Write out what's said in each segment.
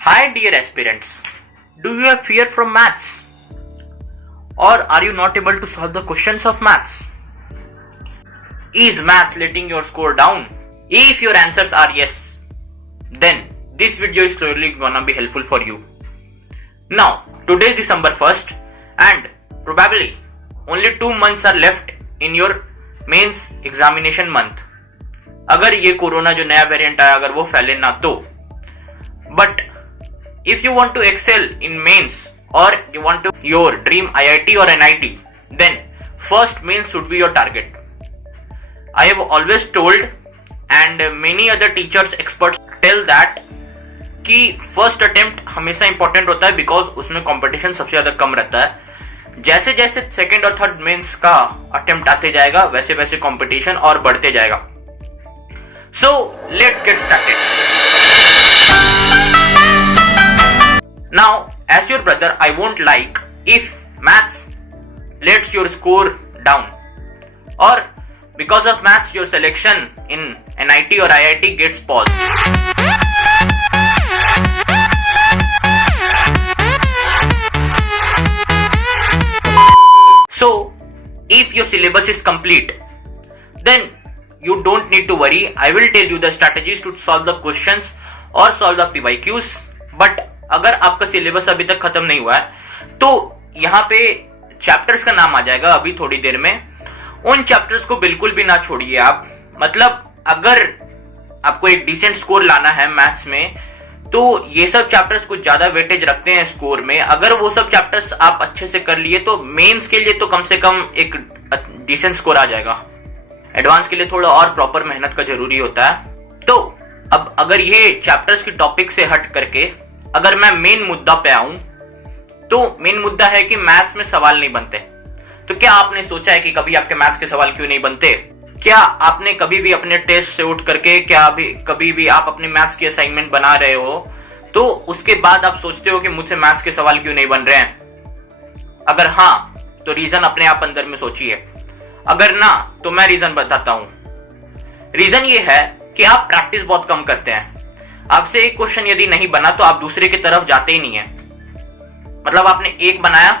Hi, dear aspirants. Do you have fear from maths? Or are you not able to solve the questions of maths? Is maths letting your score down? If your answers are yes, then this video is clearly gonna be helpful for you. Now, today is December 1st and probably only 2 months are left in your mains examination month. अगर ये corona जो नया variant आया अगर वो फैले ना तो. But if you want to excel in mains or you want to your dream IIT or NIT, then first mains should be your target. I have always told and many other teachers experts tell that कि first attempt हमेशा important होता है because उसमें competition सबसे ज्यादा कम रहता है. जैसे जैसे सेकेंड और थर्ड मेंस का अटेम्प्ट आते जाएगा वैसे वैसे कंपटीशन और बढ़ते जाएगा. So let's get started. Now as your brother I won't like if maths lets your score down और because of maths your selection in NIT or IIT gets paused. So, if your syllabus is complete, then you don't need to worry. I will tell you the strategies to solve the questions or solve the PYQs. But अगर आपका syllabus अभी तक खत्म नहीं हुआ है तो यहाँ पे चैप्टर्स का नाम आ जाएगा अभी थोड़ी देर में. उन चैप्टर्स को बिल्कुल भी ना छोड़िए आप. मतलब अगर आपको एक डिसेंट स्कोर लाना है मैथ्स में तो ये सब चैप्टर्स कुछ ज्यादा वेटेज रखते हैं स्कोर में. अगर वो सब चैप्टर्स आप अच्छे से कर लिए तो मेंस के लिए तो कम से कम एक डिसेंट स्कोर आ जाएगा. एडवांस के लिए थोड़ा और प्रॉपर मेहनत का जरूरी होता है. तो अब अगर ये चैप्टर्स की टॉपिक से हट करके अगर मैं मेन मुद्दा पे आऊं तो मेन मुद्दा है कि मैथ्स में सवाल नहीं बनते. तो क्या आपने सोचा है कि कभी आपके मैथ्स के सवाल क्यों नहीं बनते? क्या आपने कभी भी अपने टेस्ट से उठ करके कभी भी आप अपने मैथ्स की असाइनमेंट बना रहे हो तो उसके बाद आप सोचते हो कि मुझसे मैथ्स के सवाल क्यों नहीं बन रहे हैं? अगर हाँ तो रीजन अपने आप अंदर में सोचिए. अगर ना तो मैं रीजन बताता हूं. रीजन ये है कि आप प्रैक्टिस बहुत कम करते हैं. आपसे एक क्वेश्चन यदि नहीं बना तो आप दूसरे की तरफ जाते ही नहीं है. मतलब आपने एक बनाया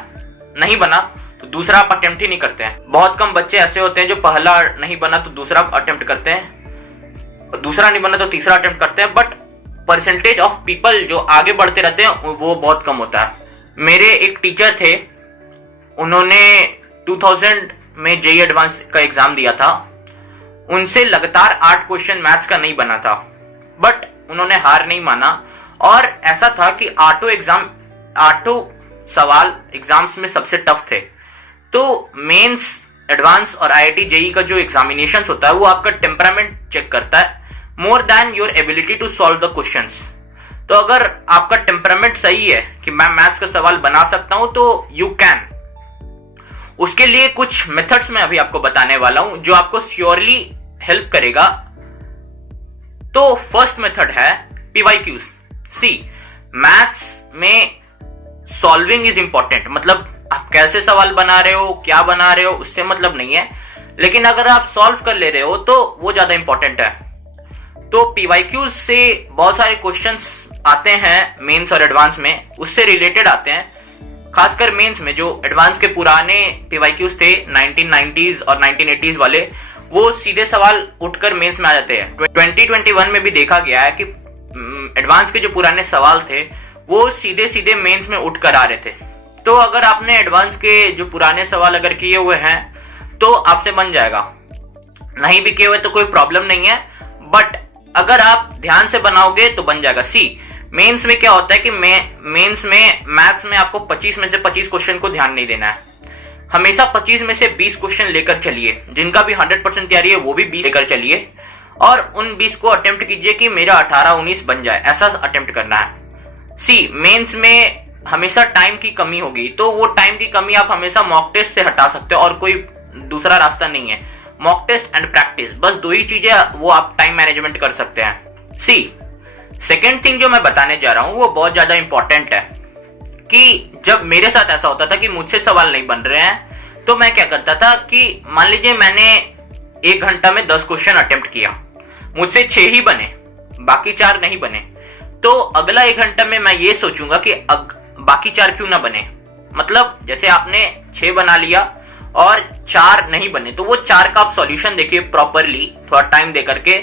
नहीं बना तो दूसरा आप अटेम्प्ट ही नहीं करते हैं. बहुत कम बच्चे ऐसे होते हैं जो पहला नहीं बना तो दूसरा अटेम्प्ट करते हैं, दूसरा नहीं बना तो तीसरा अटेम्प्ट करते हैं. बट परसेंटेज ऑफ पीपल जो आगे बढ़ते रहते हैं वो बहुत कम होता है. मेरे एक टीचर थे, उन्होंने 2000 में JEE एडवांस का एग्जाम दिया था. उनसे लगातार 8 क्वेश्चन मैथ्स का नहीं बना था बट उन्होंने हार नहीं माना. और ऐसा था कि आठों सवाल एग्जाम्स में सबसे टफ थे. तो मेंस एडवांस और IIT JEE का जो एग्जामिनेशन होता है वो आपका टेम्परामेंट चेक करता है more than your ability to solve the questions. तो अगर आपका टेम्परामेंट सही है कि मैं मैथ्स का सवाल बना सकता हूं तो यू कैन. उसके लिए कुछ मेथड्स मैं अभी आपको बताने वाला हूं जो आपको श्योरली हेल्प करेगा. तो फर्स्ट मेथड है PYQs. सी, मैथ्स में सॉल्विंग इज इंपॉर्टेंट. मतलब आप कैसे सवाल बना रहे हो, क्या बना रहे हो, उससे मतलब नहीं है, लेकिन अगर आप सॉल्व कर ले रहे हो तो वो ज्यादा इंपॉर्टेंट है. तो PYQs से बहुत सारे क्वेश्चंस आते हैं मेंस और एडवांस में, उससे रिलेटेड आते हैं. खासकर मेंस में जो एडवांस के पुराने PYQs थे 1990s और 1980s वाले, वो सीधे सवाल उठकर मेंस में आ जाते हैं. 2021 में भी देखा गया है कि एडवांस के जो पुराने सवाल थे वो सीधे सीधे मेंस में उठकर आ रहे थे. तो अगर आपने एडवांस के जो पुराने सवाल अगर किए हुए हैं तो आपसे बन जाएगा. नहीं भी किए हुए तो कोई प्रॉब्लम नहीं है, बट अगर आप ध्यान से बनाओगे तो बन जाएगा. सी, मेंस में क्या होता है कि मेंस में मैथ्स में आपको 25 में से 25 क्वेश्चन को ध्यान नहीं देना है. हमेशा 25 में से 20 क्वेश्चन लेकर चलिए. जिनका भी 100% तैयारी है वो भी 20 लेकर चलिए और उन 20 को अटेम्प्ट कीजिए कि मेरा 18-19 बन जाए. ऐसा अटेम्प्ट करना है. सी, मेंस में हमेशा टाइम की कमी होगी तो वो टाइम की कमी आप हमेशा मॉक टेस्ट से हटा सकते हो और कोई दूसरा रास्ता नहीं है. मॉक टेस्ट एंड प्रैक्टिस, बस दो ही चीजें वो आप टाइम मैनेजमेंट कर सकते हैं. सी, सेकेंड थिंग जो मैं बताने जा रहा हूं वो बहुत ज्यादा इंपॉर्टेंट है कि जब मेरे साथ ऐसा होता था कि मुझसे सवाल नहीं बन रहे हैं तो मैं क्या करता था कि मान लीजिए मैंने 1 घंटा में 10 क्वेश्चन अटेम्प्ट किया, मुझसे 6 ही बने, बाकी 4 नहीं बने, तो अगला 1 घंटा में मैं ये सोचूंगा कि बाकी 4 क्यों ना बने। मतलब जैसे आपने 6 बना लिया और 4 नहीं बने, तो वो 4 का आप सॉल्यूशन देखिए प्रॉपरली, थोड़ा टाइम दे करके।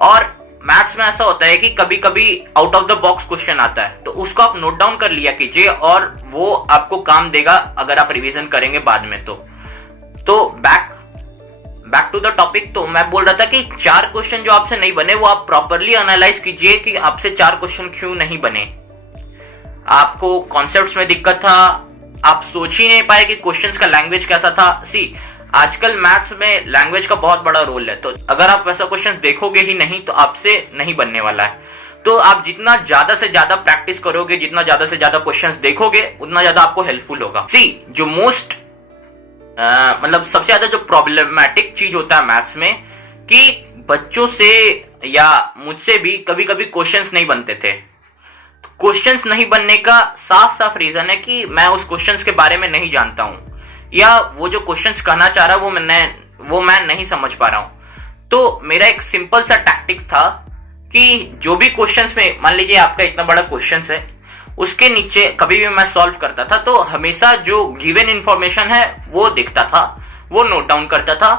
और मैथ्स में ऐसा होता है कि कभी कभी out of the box question आता है, तो उसको आप नोट डाउन कर लिया कीजिए और वो आपको काम देगा अगर आप रिवीजन करेंगे बाद में। तो बैक टू द टॉपिक। तो मैं बोल रहा था कि 4 क्वेश्चन जो आपसे नहीं बने वो आप प्रॉपरली एनालाइज कीजिए कि आपसे 4 क्वेश्चन क्यों नहीं बने। आपको कॉन्सेप्ट्स में दिक्कत था, आप सोच ही नहीं पाए कि क्वेश्चंस का लैंग्वेज कैसा था। आजकल मैथ्स में लैंग्वेज का बहुत बड़ा रोल है, तो अगर आप वैसा क्वेश्चन देखोगे ही नहीं तो आपसे नहीं बनने वाला है। तो आप जितना ज्यादा से ज्यादा प्रैक्टिस करोगे, जितना ज्यादा से ज्यादा क्वेश्चंस देखोगे, उतना ज्यादा आपको हेल्पफुल होगा। जो मतलब सबसे ज्यादा जो प्रॉब्लमेटिक चीज होता है मैथ्स में, कि बच्चों से या मुझसे भी कभी कभी क्वेश्चंस नहीं बनते थे। क्वेश्चंस नहीं बनने का साफ साफ रीजन है कि मैं उस क्वेश्चंस के बारे में नहीं जानता हूं, या वो जो क्वेश्चंस कहना चाह रहा है वो मैं नहीं समझ पा रहा हूं। तो मेरा एक सिंपल सा टैक्टिक था कि जो भी क्वेश्चंस में, मान लीजिए आपका इतना बड़ा क्वेश्चंस है, उसके नीचे कभी भी मैं सॉल्व करता था तो हमेशा जो गिवन इंफॉर्मेशन है वो दिखता था, वो नोट डाउन करता था।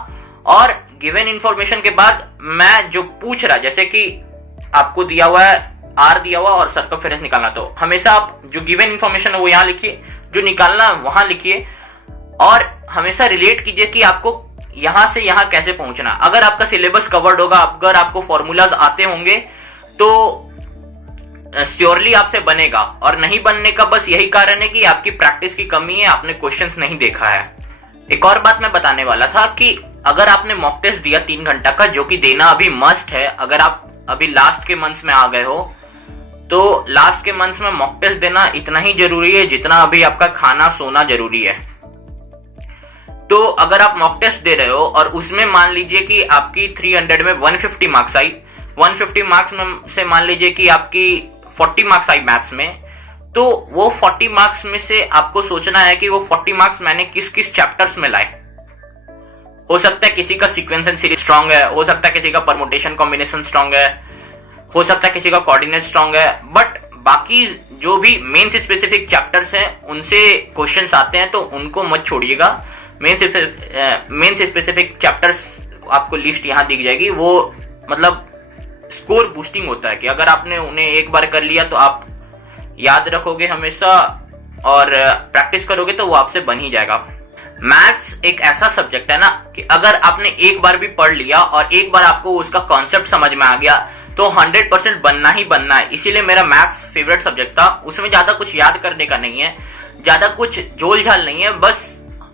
और गिवन इंफॉर्मेशन के बाद मैं जो पूछ रहा, जैसे कि आपको दिया हुआ है आर दिया हुआ और सर्कमफेरेंस निकालना, तो हमेशा आप जो गिवन इंफॉर्मेशन है वो यहां लिखिए, जो निकालना वहां लिखिए, और हमेशा रिलेट कीजिए कि आपको यहां से यहां कैसे पहुंचना। अगर आपका सिलेबस कवर्ड होगा, अगर आपको फॉर्मूलाज आते होंगे, तो श्योरली आपसे बनेगा। और नहीं बनने का बस यही कारण है कि आपकी प्रैक्टिस की कमी है, आपने क्वेश्चंस नहीं देखा है। एक और बात मैं बताने वाला था कि अगर आपने मॉक टेस्ट दिया 3 घंटा का, जो कि देना अभी मस्ट है, अगर आप अभी लास्ट के मंथ्स में आ गए हो तो लास्ट के मंथ्स में मॉक टेस्ट देना इतना ही जरूरी है जितना अभी आपका खाना सोना जरूरी है। तो अगर आप मॉक टेस्ट दे रहे हो और उसमें मान लीजिए कि आपकी 300 में 150 मार्क्स आई, 150 मार्क्स में से मान लीजिए कि आपकी 40 मार्क्स आई मैथ्स में, तो वो 40 मार्क्स में से आपको सोचना है कि वो 40 मार्क्स मैंने किस किस चैप्टर्स में लाए। हो सकता है किसी का सीक्वेंस एंड सीरीज स्ट्रांग है, हो सकता है किसी का परमुटेशन कॉम्बिनेशन स्ट्रांग है, हो सकता है किसी का कोऑर्डिनेट स्ट्रांग है, बट बाकी जो भी मेंस स्पेसिफिक चैप्टर्स हैं उनसे क्वेश्चंस आते हैं, तो उनको मत छोड़िएगा। मेंस स्पेसिफिक चैप्टर्स आपको लिस्ट यहां दिख जाएगी। वो मतलब स्कोर बूस्टिंग होता है कि अगर आपने उन्हें एक बार कर लिया तो आप याद रखोगे हमेशा, और प्रैक्टिस करोगे तो वो आपसे बन ही जाएगा। मैथ्स एक ऐसा सब्जेक्ट है ना कि अगर आपने एक बार भी पढ़ लिया और एक बार आपको उसका कॉन्सेप्ट समझ में आ गया तो 100% बनना ही बनना है। इसीलिए मेरा मैथ्स फेवरेट सब्जेक्ट था। उसमें ज्यादा कुछ याद करने का नहीं है, ज्यादा कुछ झोल झाल नहीं है। बस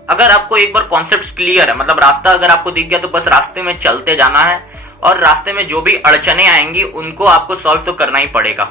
अगर आपको एक बार कॉन्सेप्ट क्लियर है, मतलब रास्ता अगर आपको दिख गया, तो बस रास्ते में चलते जाना है, और रास्ते में जो भी अड़चने आएंगी उनको आपको सॉल्व तो करना ही पड़ेगा।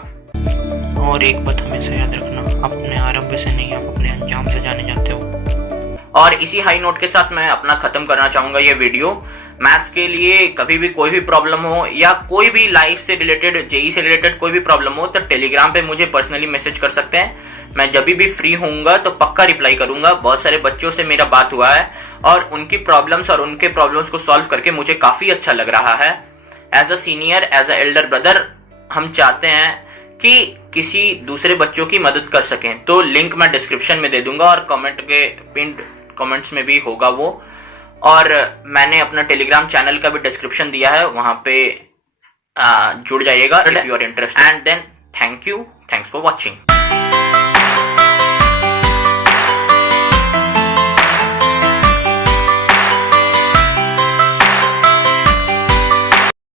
और एक बात हमेशा याद रखना, अपने आरंभ से नहीं, आप अपने अंजाम से जाने जाते हो। और इसी हाई नोट के साथ मैं अपना खत्म करना चाहूंगा ये वीडियो। मैथ्स के लिए कभी भी कोई भी प्रॉब्लम हो, या कोई भी लाइफ से रिलेटेड, जेई से रिलेटेड कोई भी प्रॉब्लम हो, तो टेलीग्राम पे मुझे पर्सनली मैसेज कर सकते हैं। मैं जब भी फ्री होऊंगा तो पक्का रिप्लाई करूंगा। बहुत सारे बच्चों से मेरा बात हुआ है और उनकी प्रॉब्लम्स और उनके प्रॉब्लम्स को सॉल्व करके मुझे काफी अच्छा लग रहा है। As a senior, as a elder brother, हम चाहते हैं कि किसी दूसरे बच्चों की मदद कर सकें। तो लिंक मैं डिस्क्रिप्शन में दे दूंगा और कमेंट के पिंड कमेंट्स में भी होगा वो। और मैंने अपना टेलीग्राम चैनल का भी डिस्क्रिप्शन दिया है, वहां पे जुड़ जाइएगा if you are interested. And then thanks for watching.